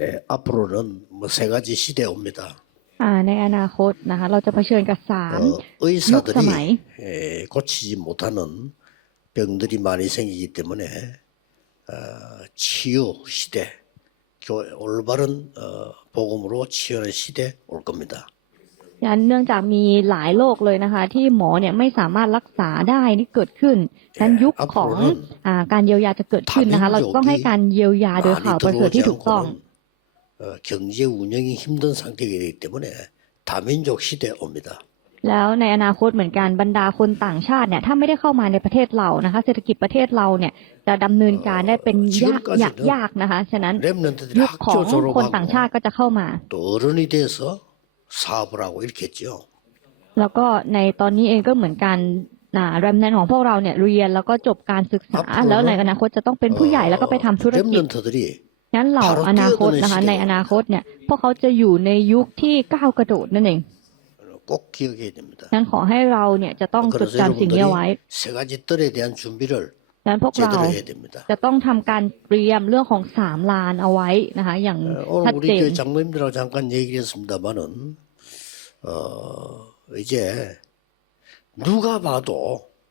예, 앞으로는 뭐 세 가지 시대 옵니다. อ่าในอนาคตนะคะ เราจะเผชิญกับสาม 어, 의사들이 육사마이. 예, 고치지 못하는 병들이 많이 생기기 때문에 어, 치유 시대, 교, 올바른 어, 복음으로 치유하는 시대 올 겁니다. ยันเนื่องจากมีหลายโรคเลยนะคะ ที่หมอเนี่ยไม่สามารถรักษาได้นี่เกิดขึ้นดังนั้นยุคของอ่าการเยียวยาจะเกิดขึ้นนะคะ เราจะต้องให้การเยียวยาโดยข่าว 많이 ประเสริฐ 들어오지 ที่ถูกต้อง 않고는 어, 경제 운영이 힘든 상태가 되기 때문에 다민족 시대 옵니다. แล้วในอนาคตเหมือนกันบรรดาคนต่างชาติเนี่ยถ้าไม่ได้เข้ามาในประเทศเรานะคะ เศรษฐกิจประเทศเราเนี่ยจะดำเนินการได้เป็นยากยากยากนะคะ ฉะนั้น 랩런트들이 ยุคของ 학교 คนต่างชาติ 졸업하고 ก็จะเข้ามา 또 어른이 돼서 사업을 하고 이렇게 했죠. แล้วก็ในตอนนี้เองก็เหมือนกันนะแรมแนนของพวกเราเนี่ยเรียนแล้วก็จบการศึกษา ครับผม แล้วในอนาคตจะต้องเป็นผู้ใหญ่แล้วก็ไปทำธุรกิจ 랩런트들이 งั้นเหล่า พาเรา อนาคต เตี้ยตัวใน นะคะ ชีวิต ในอนาคตเนี่ยพวกเขาจะอยู่ในยุคที่ก้าวกระโดดนั่นเอง 꼭 기억해야 됩니다. งั้นขอให้เราเนี่ยจะต้องจด 그래서 จำสิ่งนี้เอาไว้ 여러분들이 세 가지 뜰에 대한 준비를 งั้นพวกเรา 제대로 해야 됩니다. จะต้องทำการเตรียมเรื่องของสามลานเอาไว้นะคะ อย่าง 어, ชัด 오늘 เจ 우리 น 교회 장로님들하고 잠깐 얘기를 했습니다만은 어, 이제 누가 봐도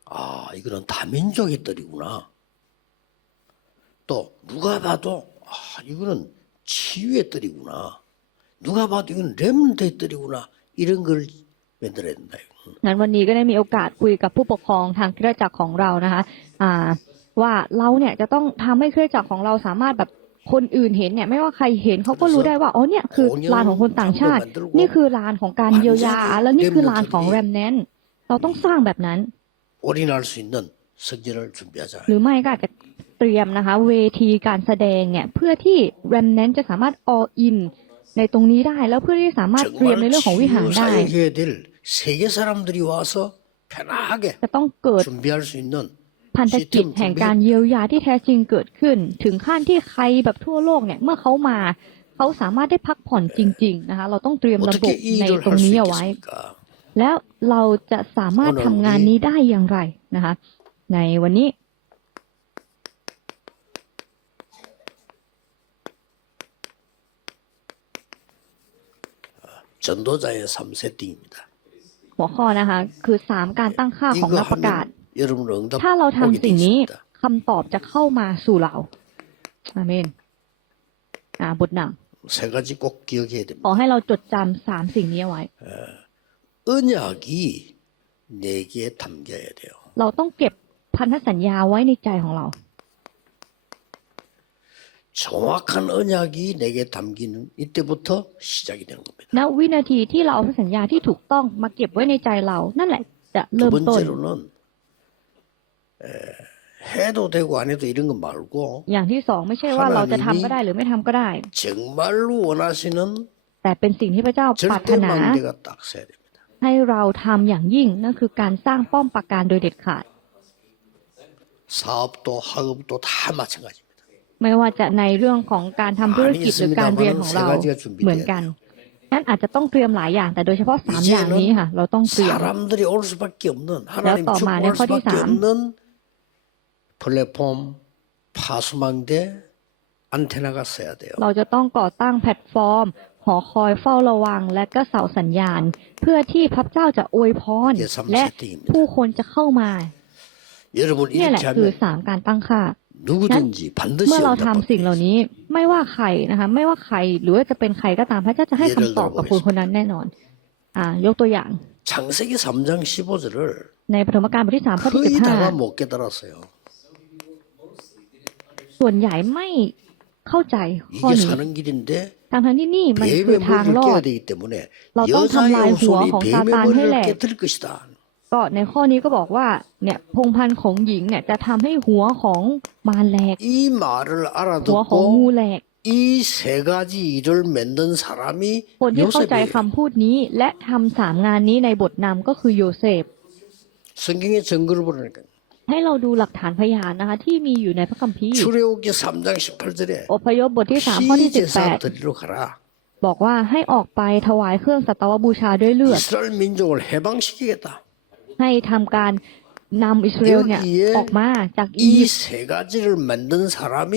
아 이거는 다민족의 뜰이구나. 또 누가 봐도 아 이거는 치유의 뜰이구나. 누가 봐도 이건 렘드의 뜰이구나. 이런 걸 만들어야 된다. งั้นวันนี้ก็ได้มีโอกาสคุยกับผู้ปกครองทางคริสตจักรของเรานะคะ อ่า ว่าเราเนี่ยจะต้องทำให้คริสตจักรของเราสามารถแบบคนอื่นเห็นเนี่ย ไม่ว่าใครเห็นเขาก็รู้ได้ว่าอ๋อเนี่ยคือลานของคนต่างชาติ นี่คือลานของการเยียวยา แล้วนี่คือลานของแรมแนนเราต้องสร้างแบบนั้น 올인할 수 있는 성전을 준비하자. หรือไม่ก็อาจจะ เตรียมนะคะ เวทีการแสดงเนี่ยเพื่อที่ remnant จะสามารถ all in ในตรงนี้ได้แล้วเพื่อที่สามารถเตรียมในเรื่องของวิหารได้จะต้องเกิดพันธกิจแห่งการเยียวยาที่แท้จริงเกิดขึ้น ถึงขั้นที่ใครแบบทั่วโลกเนี่ยเมื่อเขามาเขาสามารถได้พักผ่อนจริง ๆนะคะ เราต้องเตรียมระบบในตรงนี้เอาไว้ แล้วเราจะสามารถทำงานนี้ได้อย่างไรนะคะ ในวันนี้ 전도자의 3세팅입니다. หัวข้อนะคะ คือสามการตั้งค่าของ 이거 นักประกาศ 하면 여러분 응답 ถ้าเรา 오게 ทำ 돼 สิ่งนี้ 있습니다. คำตอบจะเข้ามาสู่เราอาเมน อ่าบทน 세 가지 꼭 기억해야 ำข 됩니다. อให้เราจดจำสามสิ่งนี้เอาไว้ 언약이 내게 담겨야 돼요. เราต้องเก็บพันธสัญญาไว้ในใจของเรา 정확한 언약이 내게 담기는 이때부터 시작이 되는 겁니다. ณวินาทีที่เราเอาพันธสัญญาที่ถูกต้องมาเก็บไว้ในใจเรา นั่นแหละจะ 두 เริ่มต้น 번째로는 에, 해도 되고 안 해도 이런 거 말고 อย่างที่สองไม่ใช่ว่าเราจะทำก็ได้หรือไม่ทำก็ได้ 정말로 원하시는 แต่เป็นสิ่งที่พระเจ้าปรารถนา 절대망대가 딱 서야 됩니다. ให้เราทำอย่างยิ่ง นั่นคือการสร้างป้อมปราการโดยเด็ดขาด 사업도 학업도 다 마찬가지입니다. 다. ไม่ว่าจะในเรื่องของการทำธุรกิจหรือการเรียนของเราเหมือนกันนั่นอาจจะต้องเตรียมหลายอย่าง แต่โดยเฉพาะสามอย่างนี้ค่ะ เราต้องเตรียมแล้วต่อมาในข้อที่สามเราจะต้องก่อตั้งแพลตฟอร์ม หอคอยเฝ้าระวัง และก็เสาสัญญาณ เพื่อที่พระเจ้าจะอวยพรและผู้คนจะเข้ามาเนี่ยแหละคือสามการตั้งค่าั้นเมื่อเราทำสิ่งเหล่านี้ไม่ว่าใครนะคะ ไม่ว่าใครหรือว่าจะเป็นใครก็ตามพระเจ้าจะให้คำตอบกับคนคนนั้นแน่นอน อ่ายกตัวอย่างในปฐมกาลบทที่สามข้อที่สิบห้าส่วนใหญ่ไม่เข้าใจข้อนี้ทางทางที่นี่มันคือทางรอดเราต้องทำลายหัวของซาตานให้แหลก ก็ในข้อนี้ก็บอกว่า เนี่ยพงพันธุ์ของหญิงเนี่ยจะทำให้หัวของมารแหลก 이 말을 หัวของงู 알아듣고 แหลก 이 세 가지 일을 만든 사람이 คนที่เข้าใจ 요셉이에요. คำพูดนี้ และทำสามงานนี้ในบทนำก็คือโยเซฟ 성경의 증거를 보니까 ให้เราดูหลักฐานพยานนะคะ ที่มีอยู่ในพระคัมภีร์ 출애굽기 3장 18절에 อพยพบทที่สามข้อที่สิบแป 피제사 ด 드리러 가라. บอกว่าให้ออกไปถวายเครื่องสัตวบูชาด้วยเลือด ให้ทำการ นำอิสราเอลเนี่ย 여기에 ออกมาจากอียิ 이 ปต์ 세 가지를 만든 사람이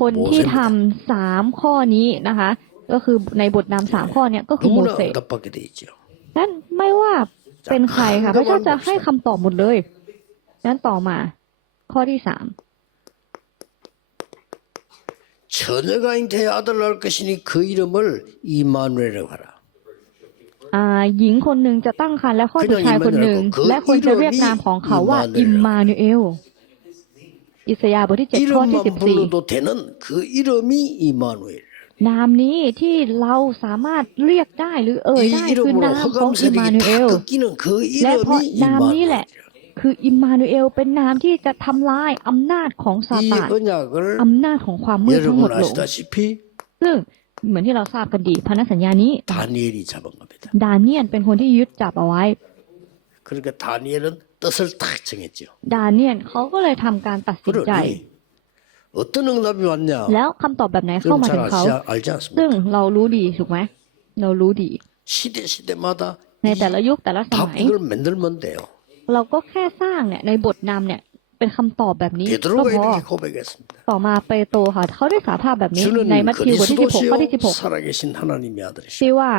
คนที่ทำ 모세입니다. สามข้อนี้นะคะ ก็คือในบทนำสามข้อเนี่ยก็คือโม 누구나 เสส 응답받게 돼 있죠. นั้นไม่ว่าเป็นใครค่ะพระเจ้าจะให้คำตอบหมดเลยนั้นต่อมา ข้อที่สาม 처녀가 잉태해 아들 낳을 것이니 그 이름을 이마누엘이라고 하라. หญิงคนหนึ่งจะตั้งครรภ์และคลอดบุตรชายคนหนึ่ง และคนจะเรียกนามของเขาว่าอิมมานูเอล อิสยาบทที่เจ็ดข้อที่สิบสี่นามนี้ที่เราสามารถเรียกได้หรือเอ่ยได้คือนามของอิมมานูเอลและเพราะนามนี้แหละคืออิมมานูเอลเป็นนามที่จะทำลายอำนาจของซาตานอำนาจของความมืดทั้งหมดลงซึ่ง เหมือนที่เราทราบกันดีพันธสัญญานี้ 다니엘이 잡은 겁니다. ดาเนียนเป็นคนที่ยึดจับเอาไว้ 그러니까 다니엘은 뜻을 탁 정했죠. ดาเนียนเขาก็เลยทำการตัดสินใจ 그러니 어떤 응답이 왔냐? แล้วคำตอบแบบไหนเข้า 그럼 มา 잘 ถึงเขา 아시지, 알지 ซึ่ง 않습니까? เรารู้ดีถูกไหม เรารู้ดี 시대 시대마다 ในแต่ละยุคแต่ละส 다 มัย 이걸 만들면 돼요. เราก็แค่สร้างเนี่ยในบทนำเนี่ย เป็นคำตอบแบบนี้ก็พอต่อมาเปโตรค่ะเขาได้สาภาพแบบนี้ในมัทธิวบทที่16ข้อที่16ที่ว่า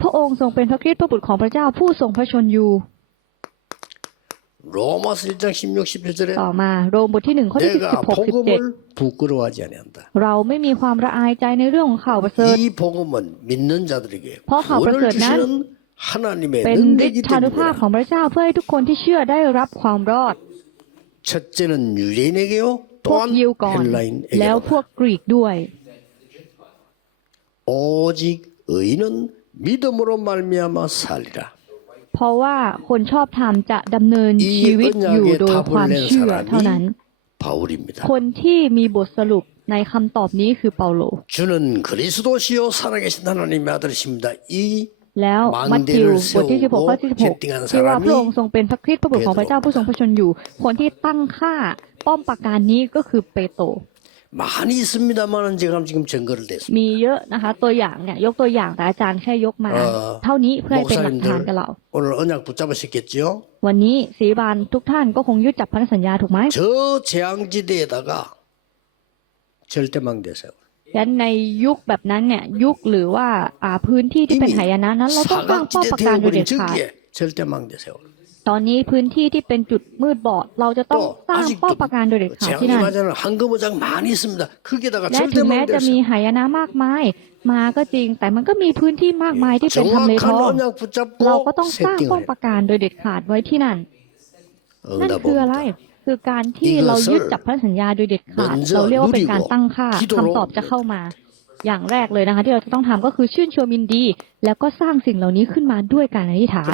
พระองค์ทรงเป็นพระคริสต์พระบุตรของพระเจ้าผู้ทรงพระชนอยู่ต่อมาโรมบทที่หนึ่งข้อที่สิบหกสิบเจ็ดเราไม่มีความระอายใจในเรื่องของข่าวประเสริฐเพราะข่าวประเสริฐนั้นเป็นฤทธานุภาพของพระเจ้าเพื่อให้ทุกคนที่เชื่อได้รับความรอด 첫째는 유대인에게요 พวก 또한 ยิวก่อน แล้ว 헬라인에게로 พวกกรีกด้วย 오직 의인은 믿음으로 말미암아 살리라. เพราะว่าคนชอบธรรมจะดำเนินชีวิตอยู่โดยความเชื่อเท่านั้น 바울입니다. คนที่มีบทสรุปในคำตอบนี้คือเปาโล 주는 그리스도시요 살아계신 하나님의 아들이십니다. 이 แล้วมัทธิวบทที่ 16 ข้อที่ 16 ที่ว่าพระองค์ทรงเป็นพระคริสต์พระบุตรของพระเจ้าผู้ทรงพระชนอยู่ คนที่ตั้งค่าป้อมปราการนี้ก็คือเปโตร 많이 있습니다만은 제가 지금 증거를 냈습니다. มีเยอะนะคะ ตัวอย่างเนี่ยยกตัวอย่างแต่อาจารย์แค่ยกมา เอ่อ เท่านี้เพื่อให้เป็นหลักฐานกับเรา 오늘 언약 붙잡으셨겠죠? วันนี้สีบานทุกท่านก็คงยึดจับพันธสัญญาถูกไหม 저 재앙지대에다가 절대망대 세워. ดังนั้นในยุคแบบนั้นเนี่ยยุคหรือว่าอ่าพื้นที่ที่เป็นหายนะนั้น เราต้องตั้งป้อประการโดยเด็ดขาดตอนนี้พื้นที่ที่เป็นจุดมืดบอด เราจะต้องสร้างป้อประการโดยเด็ดขาดที่นั่นและถึงแม้จะมีหายนะมากมาย มาก็จริง แต่มันก็มีพื้นที่มากมายที่เป็นทำเลทองเราก็ต้องสร้างป้อประการโดยเด็ดขาดไว้ที่นั่นนั่นคืออะไร คือการที่เรายึดจับพันธสัญญาโดยเด็ดขาดเราเรียกว่าเป็นการตั้งค่าคำตอบจะเข้ามา อย่างแรกเลยนะคะ ที่เราจะต้องทำก็คือชื่นชมินดี แล้วก็สร้างสิ่งเหล่านี้ขึ้นมาด้วยการอธิษฐาน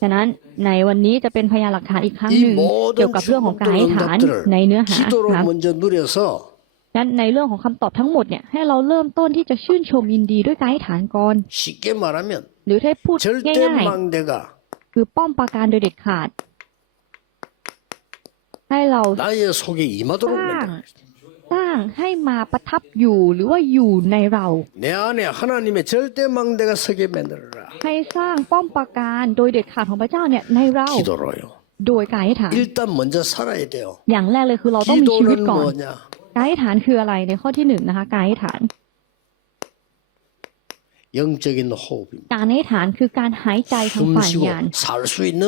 ฉะนั้นในวันนี้จะเป็นพยานหลักฐานอีกครั้งหนึ่งเกี่ยวกับเรื่องของการอธิษฐานในเนื้อหาครับนั้นในเรื่องของคำตอบทั้งหมดเนี่ยให้เราเริ่มต้นที่จะชื่นชมยินดีด้วยการให้ฐานก่อนหรือถ้าพูดง่ายๆคือป้อมปราการโดยเด็ดขาด ให้เรา 나의 속에 임하도록 아. 만들어. สร้างให้มาประทับอยู่หรือว่าอยู่ในเรา 내 안에 하나님의 절대망대가 서게 만들어라. ให้สร้างป้อมปราการโดยเด็ดขาดของพระเจ้าเนี่ยในเรา 기도로요. โดยการอธิษฐาน 일단 먼저 살아야 돼요. อย่างแรกเลยคือเราต้องมีชีวิต 기도는 ก่อน 뭐냐? การอธิษฐานคืออะไรในข้อที่หนึ่งนะคะ การอธิษฐาน 영적인 호흡입니다. การอธิษฐานคือการหายใจทาง 숨 ฝ่าย 쉬고 ญาณ 살 수 있는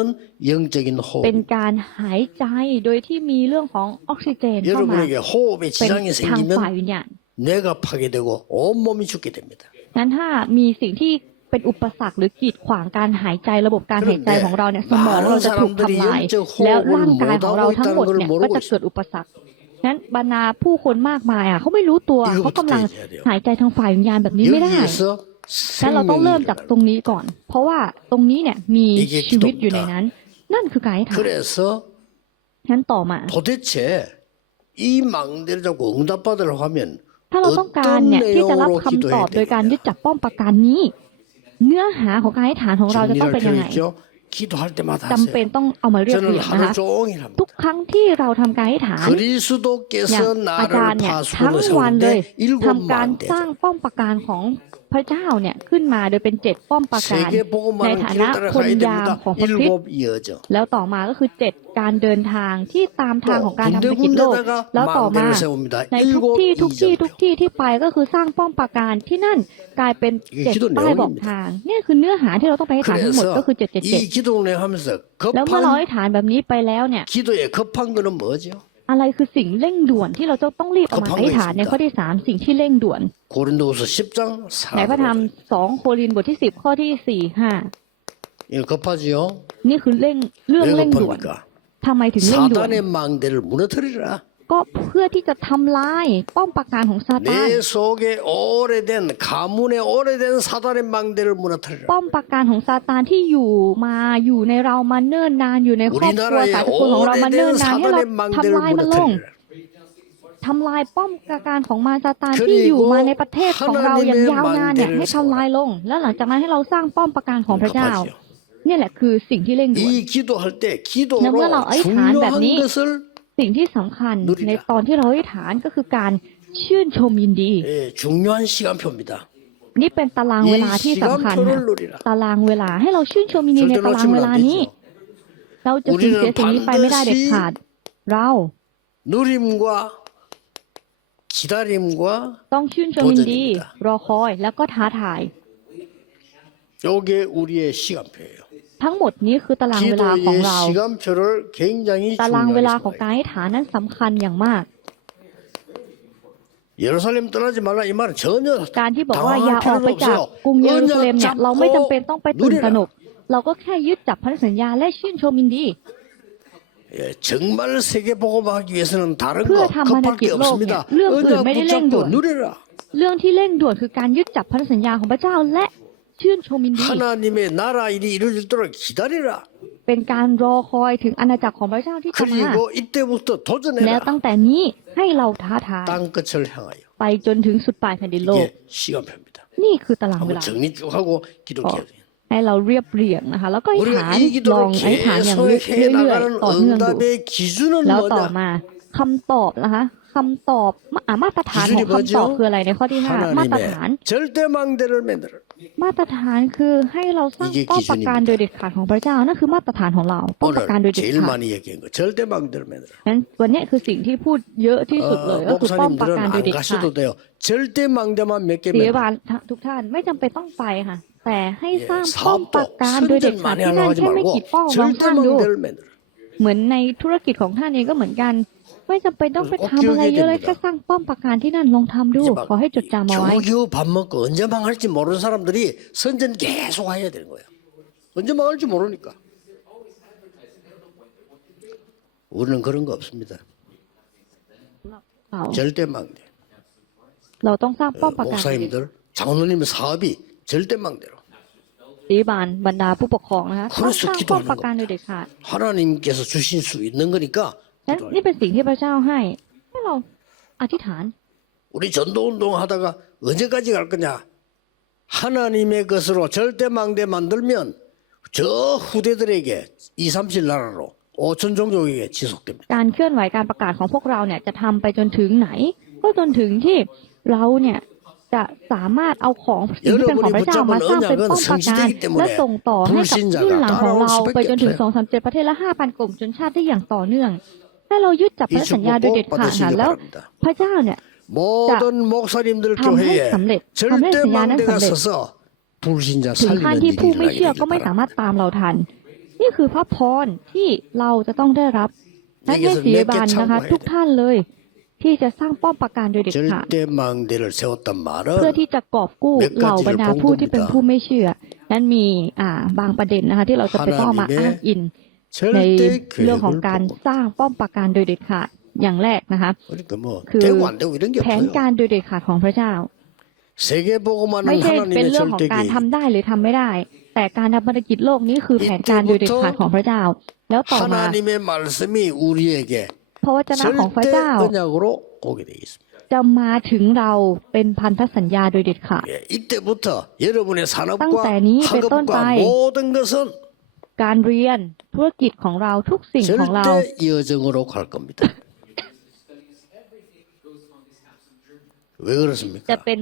영적인 เป็น 호흡. การหายใจโดยที่มีเรื่องของออกซิเจนเข้ามา 여러분에게 호흡에 เป็น 지장이 ทางฝ่าย 생기면 วิญญาณ 뇌가 파괴되고 온몸이 죽게 됩니다. นั้นถ้ามีสิ่งที่เป็นอุปสรรคหรือกีดขวางการหายใจระบบการหายใจของเราเนี่ยสมองเราจะถูกทำลาย แล้วร่างกายของเราทั้งหมดเนี่ยก็จะเกิดอุปสรรคนั้นบรรดาผู้คนมากมายอ่ะเขาไม่รู้ตัวเขากำลังหายใจทางฝ่ายวิญญาณแบบนี้ไม่ได้ 여기에서 แต่เราต้องเริ่มจากตรงนี้ก่อน เพราะว่าตรงนี้เนี่ยมีชีวิตอยู่ในนั้น นั่นคือการให้ทาำงั้นต่อมาถ้าเราต้องการเนี่ยที่จะรับคำตอบโดยการยึดจับป้องประการนี้ เนื้อหาของการให้ฐานของเราจะต้องเป็นยังไงจำเป็นต้องเอามาเรียกเรียนะคะทุกครั้งที่เราทำการให้ฐานอาจารย์เนี่ยทั้งวันเลยทำการสร้างป้องประการของ พระเจ้าเนี่ยขึ้นมาโดยเป็นเจ็ดป้อมปราการในฐานะคนยามของพระคิสแล้วต่อมาก็คือเจ็ดการเดินทางที่ตามทางของการทำธุรกิจโลกแล้วต่อมาในทุกที่ทุกที่ทุกที่ที่ไปก็คือสร้างป้อมปราการที่นั่นกลายเป็นเจ็ดป้ายบอกทางนี่คือเนื้อหาที่เราต้องไปให้ฐานทั้งหมดก็คือเจ็ดเจ็ดเจ็ดแล้วเมื่อเราให้ฐานแบบนี้ไปแล้วเนี่ย อะไรคือสิ่งเร่งด่วนที่เราจะต้องรีบออกมาให้ฐานในข้อที่สามสิ่งที่เร่งด่วนในพระธรรมสองโครินธ์บทที่สิบข้อที่สี่ห้านี่คือเร่งเรื่องเร่งด่วนทำไมถึงเร่งด่วน 사단의 망대를 무너뜨리라. ก็เพื่อที่จะทำลายป้อมปราการของซาตาน 내 속에 오래된 가문에 오래된 사단의 망대를 무너뜨리라. ป้อมปราการของซาตานที่อยู่มาอยู่ในเรามาเนิ่นนานอยู่ในครอบครัว 우리나라에 สายตระกูลของเรามาเนิ่น 오래된 นานให้เรา 사단의 ทำ 망대를 ลายมันลง 무너뜨리라. ทำลายป้อมปราการของมารซาตานที่อยู่มาในประเทศของเราอย่างยาวนานเนี่ยให้ทำลายลง แล้วหลังจากนั้นให้เราสร้างป้อมปราการของพระเจ้า 급하지요. เนี่ยแหละคือสิ่งที่เร่งด่วน 이 기도할 때 기도로 네, 뭐라 어디다 안 중요한 닿니? 것을 สิ่งที่สำคัญ นุริดา ในตอนที่เราให้ฐานก็คือการชื่นชมยินดี 예, 중요한 시간표입니다. นี่เป็นตารางเวลา 이 ที่สำคัญค่ะ 시간표를 누리라. ตารางเวลาให้เราชื่นชมยินดีใน 절대 ตารางเว 놓치면 ลา 안 นี้ 되죠. เราจะสูญเสียสิ่งนี้ไปไม่ได้เด็ดขาด เรา 누림과 기다림과 ต้องชื่นชมยินดี โปรเจกต์ รอคอยแล้วก็ท้าทาย 요게 우리의 시간표예요. ทั้งหมดนี้คือตารางเวลาของ 기도의 เรา 시간표를 굉장히 ตารางเวลา 중요하게 ของการ 생각해요. ให้ฐานนั้นสำคัญอย่างมาก 예루살렘 떠나지 말라 이 말은 전혀 การที่บอกว่าอย่าออกไปจากกรุงเยรูซาเล็มเนี่ยเราไม่จำเป็นต้องไปตื่นตระหนก เราก็แค่ยึดจับพันธสัญญาและชื่นชมยินดี 예, 정말 세계 복음하기 위해서는 다른 그 거 다만 급할 게 하기 없습니다. lượng 언약 그 매일 붙잡고 랭돈. 누려라. เรื่องที่เร่งด่วนคือการยึดจับพันธสัญญาของพระเจ้าและ ชื่นชมยินดี 하나님의 나라 일이 이루어지도록 기다리라. เป็นการรอคอยถึงอาณาจักรของพระเจ้าที่จะมา 그리고 이때부터 แล้ว 도전해라. ตั้งแต่นี้ให้เราท้าทาย 땅 끝을 향하여 ไปจนถึงสุดปลายแผ่นดินโลก 이게 시간표입니다. นี่คือตารางเว 한번 ลา 정리 쭉 하고 기도해야 돼요. ให้เราเรียบเรียงนะคะ แล้วก็อธิษ 우리가 ฐาน 이 ลอง 기도를 อธิษฐานอย่าง 계속 เรื่อย 해 ๆ 나가는 ต่อเนื่องดู 응답의 기준은 แล้วต่อ 뭐냐? มาคำตอบนะคะคำตอบมาอ่ามาตรฐานของ 기준이 คำตอบ 뭐죠? คืออะไรในข้อที่ห้ามาตรฐาน 하나님의 절대 망대를 만들어. มาตรฐานคือให้เราสร้างป้อมปราการโดยเด็ดขาดของพระเจ้านั่นคือมาตรฐานของเราป้อมปราการโดยเด็ดขาดนั้นวันนี้คือสิ่งที่พูดเยอะที่สุดเลยก็คือป้อมปราการโดยเด็ดขาดเสียบาลทุกท่านไม่จำเป็นต้องไปค่ะ แต่ให้สร้างป้อมปราการโดยเด็ดขาดที่นั่นแค่ไม่กี่ป้อมลองสร้างดูเหมือนในธุรกิจของท่านเองก็เหมือนกัน ไม่จำเป็นต้องไปทำอะไรเยอะเลยแค่สร้างป้อมปราการที่นั่นลองทำดู ขอให้จดจำเอาไว้ 겨우겨우 밥 먹고 언제 망할지 모르는 사람들이 선전 계속 해야 되는 거예요. 언제 망할지 모르니까. 우리는 그런 거 없습니다. เรา 절대 망대. เราต้องสร้างป้อ 어, มปราการ 목사님들, 장로님 사업이 절대 망대로. สีบานบรรดาผู้ปกครองนะคะต้อง 그래서 สร้าง 기도하는 ป้อมปราการโดยเด็ดขาด 하나님께서 주신 수 있는 거니까 นั้น 기도해요. นี่เป็นสิ่งที่พระเจ้าให้ ให้เราอธิษฐาน 우리 전도 운동 하다가 언제까지 갈 거냐? 하나님의 것으로 절대 망대 만들면 저 후대들에게 2, 3실 나라로 5천 종족에게 지속됩니다. การเคลื่อนไหวการประกาศของพวกเราเนี่ยจะทำไปจนถึงไหน ก็จนถึงที่เราเนี่ยจะสามารถเอาของสิ่งที่เป็นของพระเจ้ามาสร้างเป็นป้อมปราการและส่งต่อให้กับรุ่นหลังของเราไปจนถึงสองสามเจ็ดประเทศและห้าพันกลุ่มชนชาติได้อย่างต่อเนื่อง ถ้าเรายึดจับพระสัญญาโดยเด็ดขาดนะแล้ว พระเจ้าเนี่ยจะทำให้สำเร็จทำให้สัญญานั้นสำเร็จถึงขั้นที่ผู้ไม่เชื่อก็ไม่สามารถตามเราทัน นี่คือพระพรที่เราจะต้องได้รับนั่นให้ศีบานนะคะ ทุกท่านเลย ที่จะสร้างป้อมปราการโดยเด็ดขาดเพื่อที่จะกอบกู้เหล่าบรรดาผู้ที่เป็นผู้ไม่เชื่อ นั้นมีบางประเด็นนะคะ ที่เราจะไปต้องมาอ้างอิง ในเรื่องของการสร้างป้อมปราการโดยเด็ดขาดอย่างแรกนะคะคือแผนการโดยเด็ดขาดของพระเจ้าไม่ใช่เป็นเรื่องของการทำได้หรือทำไม่ได้ แต่การทำภารกิจโลกนี้คือแผนการโดยเด็ดขาดของพระเจ้า แล้วต่อมาเพราะวจนะของพระเจ้าจะมาถึงเราเป็นพันธสัญญาโดยเด็ดขาดตั้งแต่นี้เป็นต้นไป การเรียนธุรกิจของเราทุกสิ่งของเรา 절대 여정으로 갈 겁니다. 왜 จะ 그렇습니까? เป็น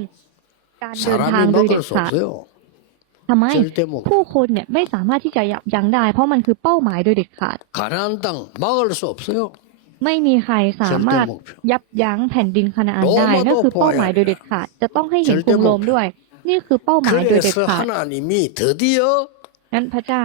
การเดินทาง 사람이 โดยเด็ 막을 ด 수 ขาด 없어요. ทำไม 절대 못. ผู้คนเนี่ยไม่สามารถที่จะยับยั้งได้ เพราะมันคือเป้าหมายโดยเด็ดขาด 가나안 땅 막을 수 없어요. ไม่มีใครสามารถ 절대 목표. ยับยั้งแผ่นดินคานาอันได้ โรมา นั่นคือ โด เป้าหมาย โพย โดยเด็ดขาด จะต้องให้เห็น 절대 กรุงโรม 목표. ด้วย นี่คือเป้าหมายโดยเด็ด 그래서 ขาด 하나님이 드디어 นั้นพระเจ้า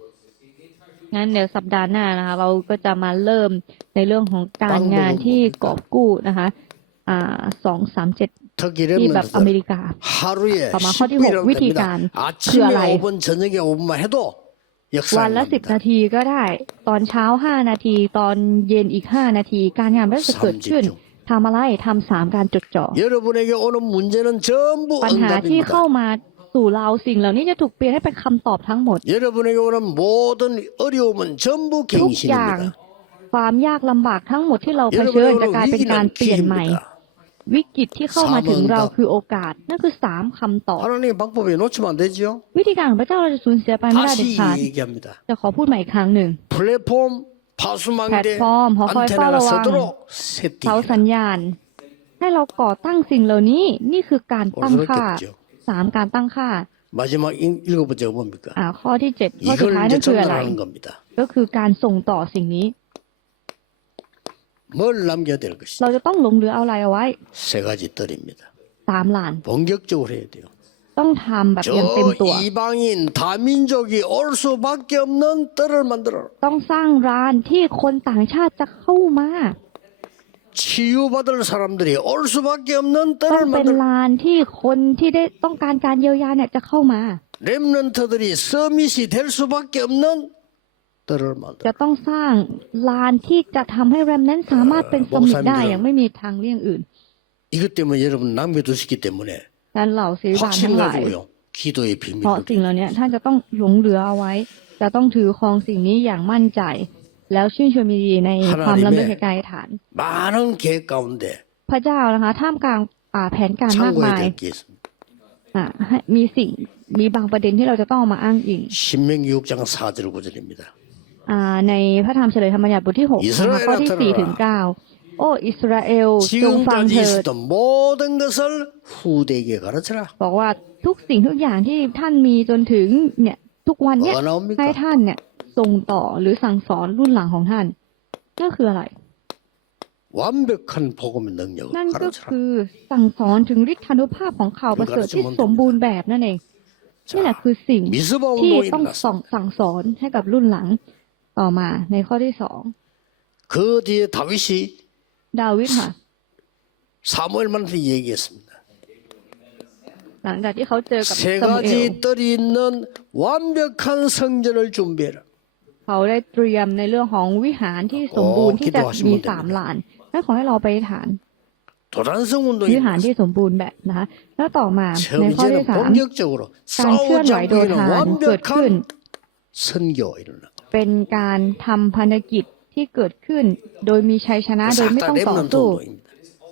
งั้นเดี๋ยวสัปดาห์หน้านะคะ เราก็จะมาเริ่มในเรื่องของการงานที่กอบกู้นะคะ อ่าสองสามเจ็ดที่แบบอเมริกาต่อมาข้อที่หกวิธีการคืออะไรวันละสิบนาทีก็ได้ ตอนเช้าห้านาที ตอนเย็นอีกห้านาที การงานไม่จะเกิดขึ้นทำอะไรทำสามการจดจ่อปัญหาที่เข้ามา สู่เราสิ่งเหล่านี้จะถูกเปลี่ยนให้เป็นคำตอบทั้งหมด 여러분에게 오는 모든 어려움은 전부 ทุกอย่าง 갱신입니다. ความยากลำบากทั้งหมดที่เราเผชิญ 여러분에게 จะกลาย 오는 เป็นการ 위기는 เปลี่ยนใหม่ 기회입니다. วิกฤตที่เข้ามาถึงเรา สาม คือโอกาส นั่นคือสามคำตอบ 하나님의 방법에 놓치면 안 되죠. วิธีการของพระเจ้าเราจะสูญเสียไปไม่ได้เด็ด 다시 ขาด 얘기합니다. จะขอพูดใหม่อีกครั้งหนึ่ง 플랫폼 파수망대 플랫폼, 허허이 안테나가 팔로워. 서도록 เสา 세팅해라. สัญญาณ ให้เราก่อตั้งสิ่งเหล่านี้ นี่คือการตั้งค่า 어렵겠죠. สามการตั้งค่า 마지막 일- 일곱 번째가 뭡니까? อ่า ข้อที่เจ็ดข้อสุด 이걸 ท้าย 이제 นั่นคืออะไร 전달하는 겁니다. ก็คือการส่งต่อสิ่งนี้ 뭘 남겨야 될 것이냐? เราจะต้องหลงเหลือเอาอะไรเอาไว้ 세 가지 뜰입니다. สามหลาน 본격적으로 해야 돼요. ต้องทำแบบอย่างเต็ม 저 ตัว 이방인 다민족이 올 수밖에 없는 뜰을 만들어 ต้องสร้างร้านที่คนต่างชาติจะเข้ามา 치유받을 사람들이 올 수밖에 없는 ต้อ 뜰을 งเป็น 만들어 ลานที่คนที่ได้ต้องการการเยียวยาเนี่ยจะเข้ามา 렘넌트들이 서밋이 될 수밖에 없는 뜰을 만들어 จะต้องสร้างลานที่จะทำให้แรมนั้นสามารถเป็นสมิธได้อย่างไม่มีทางเลี่ยงอื่น 이것 때문에 여러분 남겨두시기 때문에 ดังนั้นเหล่าศิริบาลทั้ 확신 งหลาย 가지고요 기도의 เพราะ 비밀을 สิ่งเหล่านี้ท่านจะต้องหลงเหลือเอาไว้ จะต้องถือครองสิ่งนี้อย่างมั่นใจ แล้วชื่นชมยินดีในความล้ำลึกในกายฐาน 많은 계획 가운데 พระเจ้านะคะ ท่ามกลางอ่าแผนการมาก 참고해야 มาย 될 게 있습니다. อ่าให้มีสิ่งมีบางประเด็นที่เราจะต้องเอามาอ้างอิง 신명기 6장 4절 9절입니다. อ่าในพระธรรมเฉลยธรรมบัญญัติบทที่หก อิสรา นะคะ เอล ข้อที่ เถอะ สี่ถึงเก้าโอ้อิสราเอลจงฟัง 지금까지 เถิด 있었던 모든 것을 후대에게 가르쳐라. บอกว่าทุกสิ่งทุกอย่างที่ท่านมีจนถึงเนี่ยทุกวันเนี่ย 뭐가 ให้ 나옵니까? ท่านเนี่ย ส่งต่อหรือสั่งสอนรุ่นหลังของท่านนั่นคืออะไร 완벽한 복음의 능력을 นั่นก็ 가르쳐라. คือสั่งสอนถึงฤทธานุภาพของข่าวประเสริฐที่สมบูรณ์แบบนั่นเองนี่แหละคือสิ่ง 미스바 ที่ 운동이 ต้อง 일어났습니다. ส่งสั่งสอนให้กับรุ่นหลังต่อมาในข้อที่สอง 그 뒤에 다윗이 ดาวิดค่ะ 사무엘만한테 얘기했습니다. หลังจากที่เขาเจอกับ 세 ซามูเอล 가지 뜰이 있는 완벽한 성전을 준비해라. เขาได้เตรียมในเรื่องของวิหารที่สมบูรณ์ที่จะมีสามหลานนั่นขอให้เราไปฐานวิหารที่สมบูรณ์แบบนะคะแล้วต่อมาในข้อที่สามการเคลื่อนไหวโดยฐานเกิดขึ้นเป็นการทำพันธกิจที่เกิดขึ้น โดยมีชัยชนะโดยไม่ต้องต่อสู้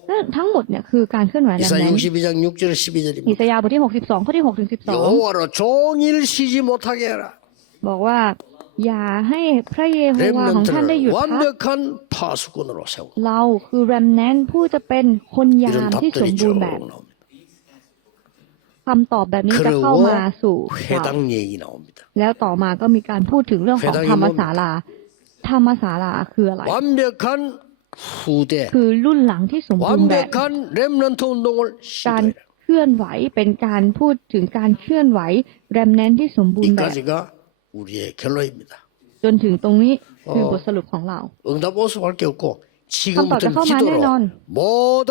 นั่นทั้งหมดเนี่ยคือการเคลื่อนไหวแรงนั้นอิสยาห์บทที่หกสิบสองข้อที่ห6ถึงองบอกว่า อย่าให้พระเยโฮวาของท่านได้หยุด 렘넌트를 พัก 완벽한 파수꾼으로 세워. เราคือแรมแนนผู้จะเป็นคนยาม 이런 ที่สม 답들이 บู 쭉 รณ์แบบ 나옵니다. คำตอบแบบนี้จะ 그리고 เข้ามาสู่เรา 회당 얘기 나옵니다. แล้วต่อมาก็มีการพูดถึงเรื่องของ เฟดา ธรรม อิโม ศาลา ธรรมศาลาคืออะไร 완벽한 후대, คือรุ่นหลังที่สมบูรณ์แบบ 완벽한 렘넌트 운동을 การ 시도해라. เคลื่อนไหวเป็นการพูดถึงการเคลื่อนไหวแรมแนนที่สมบูรณ์แบบ 이까지가 우리의 결론입니다. จนถึงตรงนี้คือบทสรุปของเรา 응답 오수할 게 없고 깜빡, 지금부터 잠깐만, 기도로 내non. 모든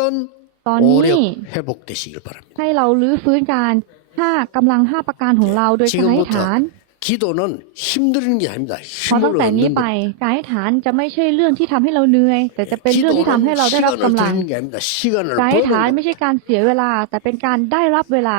ตอนนี้ 오력 회복되시길 바랍니다. ให้เราลื้อฟื้นการห้ากำลังห้าประการของเราโดยการอธิษฐาน 기도는 힘드는 게 아닙니다. เพราะตั้ง 힘을 แต่นี้ 얻는 ไป 것. การอธิษฐานจะไม่ใช่เรื่องที่ทำให้เราเหนื่อย แต่จะเป็นเรื่องที่ทำให้เราได้รับ 시간을 กำลัง 드리는 게 아닙니다. 시간을 การอธิษฐาน 버는 ไม่ 것. ใช่การเสียเวลา แต่เป็นการได้รับเวลา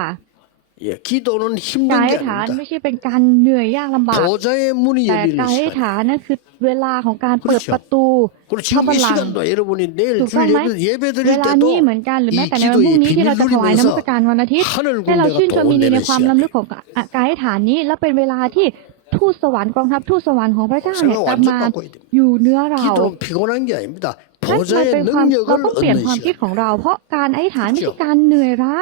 예, 기도는 힘든 การอ 게 ธิษฐานไม่ 아닙니다. ใช่เป็นการเหนื่อยยากลำบาก 보좌의 문이 แต่ 열리는 การอธิษ 시간. ฐานนั่นคือเวลาของการเปิด 그렇죠. ประตู 그리고 พระ 지금 บั 이 ลลังก์ 시간도 여러분이 내일 줄ถูกต้องไหม 예배, 예배 เว 드릴 ลานี้ 때도 เหมือนกันหรือแม้ 이 แต่ในวันพรุ่ง 기도의 นี้ที่เราจะถวายนมัส 비밀을 การวันอาทิตย์ 하늘 ให้เรา 군대가 ชื่นชมยินดีใน 도움되는 ความล้ำลึก 시간. ของการอธิษฐานนี้ และเป็นเวลาที่ ทูตสวรรค์กองทัพทูตสวรรค์ของพระเจ้าเนี่ยจะมาอยู่เนื้อเรานั่นมันเป็นความเราต้องเปลี่ยนความคิดของเรา เพราะการอธิษฐานไม่ใช่การเหนื่อยล้า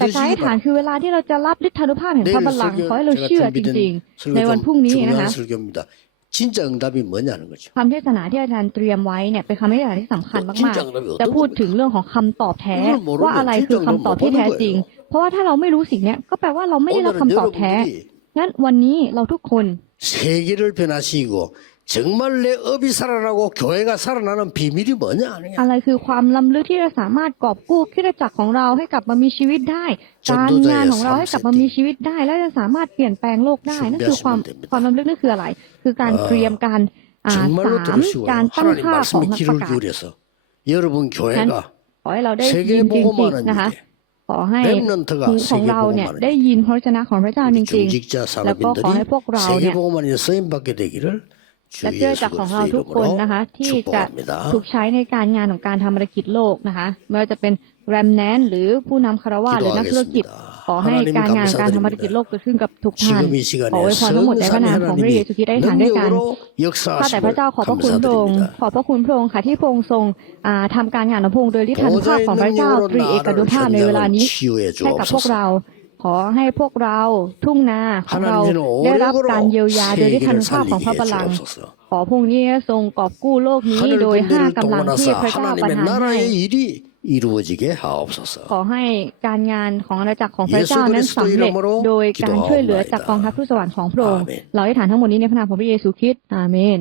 แต่การอธิษฐานคือเวลาที่เราจะรับฤทธานุภาพแห่งพระบัลลังก์ขอให้เราเชื่อจริงๆ ในวันพรุ่งนี้นะคะคำเทศนาที่อาจารย์เตรียมไว้เนี่ยเป็นคำเทศนาที่สำคัญมากๆจะพูดถึงเรื่องของคำตอบแท้ว่าอะไรคือคำตอบที่แท้จริง เพราะว่าถ้าเราไม่รู้สิ่งนี้ก็แปลว่าเราไม่ได้รับคำตอบแท้งั้นวันนี้เราทุกคน 세계를 변화시키고 정말 내 업이 살아나고 교회가 살아나는 비밀이 뭐냐 아니냐. อะไรคือความล้ำลึกที่จะสามารถกอบกู้คริสตจักรของเราให้กลับมามีชีวิตได้ การงานของเราให้กลับมามีชีวิตได้ และจะสามารถเปลี่ยนแปลงโลกได้ นั่นคือความความล้ำลึกนั่นคืออะไร คือการเตรียมการอ่า 정말로 สาม 들으시고 การตั้ง 하나님 ค่าของ 말씀에 นักประ 귀를 กาศ 기울여서 여러분 교회가 ขอให้เราได้ยิน 세계 จริง 복음하는 ๆนะคะ 일에 ข ขอให้หูของเราเนี่ยได้ยินพระชนะของพระเจ้าจริงๆแล้วก็ขอให้พวกเราเนี่ยและเอจากของเราทุกคนนะคะ ที่จะถูกใช้ในการงานของการทำธุรกิจโลกนะคะไม่ว่าจะเป็นแรมแนนหรือผู้นำคารวาหรือนักธุรกิจ ขอให้การงานการทำธุรกิจโลกเกิดขึ้นกับทุกท่านขอไว้พรทั้งหมดในพระนามของพระเยซูคริสต์ได้ฐานด้วยกันข้าแต่พระเจ้าขอบพระคุณพระองค์ขอบพระคุณพระองค์ค่ะที่พระองค์ทรงทำการงานของพระองค์โดยฤทธานุภาพของพระเจ้าตรีเอกดุภาพในเวลานี้ให้กับพวกเราขอให้พวกเราทุ่งนาของเราได้รับการเยียวยาโดยที่ทันภาพของพระบาลังขอพวกนี้ทรงกอบกู้โลกนี้โดยห้ากำลังที่พระเจ้าประทานให้ 이 이루어지게 하옵소서. ขอให้การงานของอาณาจักรของพระเจ้านั้น เยซูคริสต์ สำเร็จ อิโรโมโร โดยการช่วยเหลือจากกองทัพผู้สวรรค์ของพระองค์ อาเมน เราได้ฐานทั้งหมดนี้ในพระนามของพระเยซูคริสต์อาเมน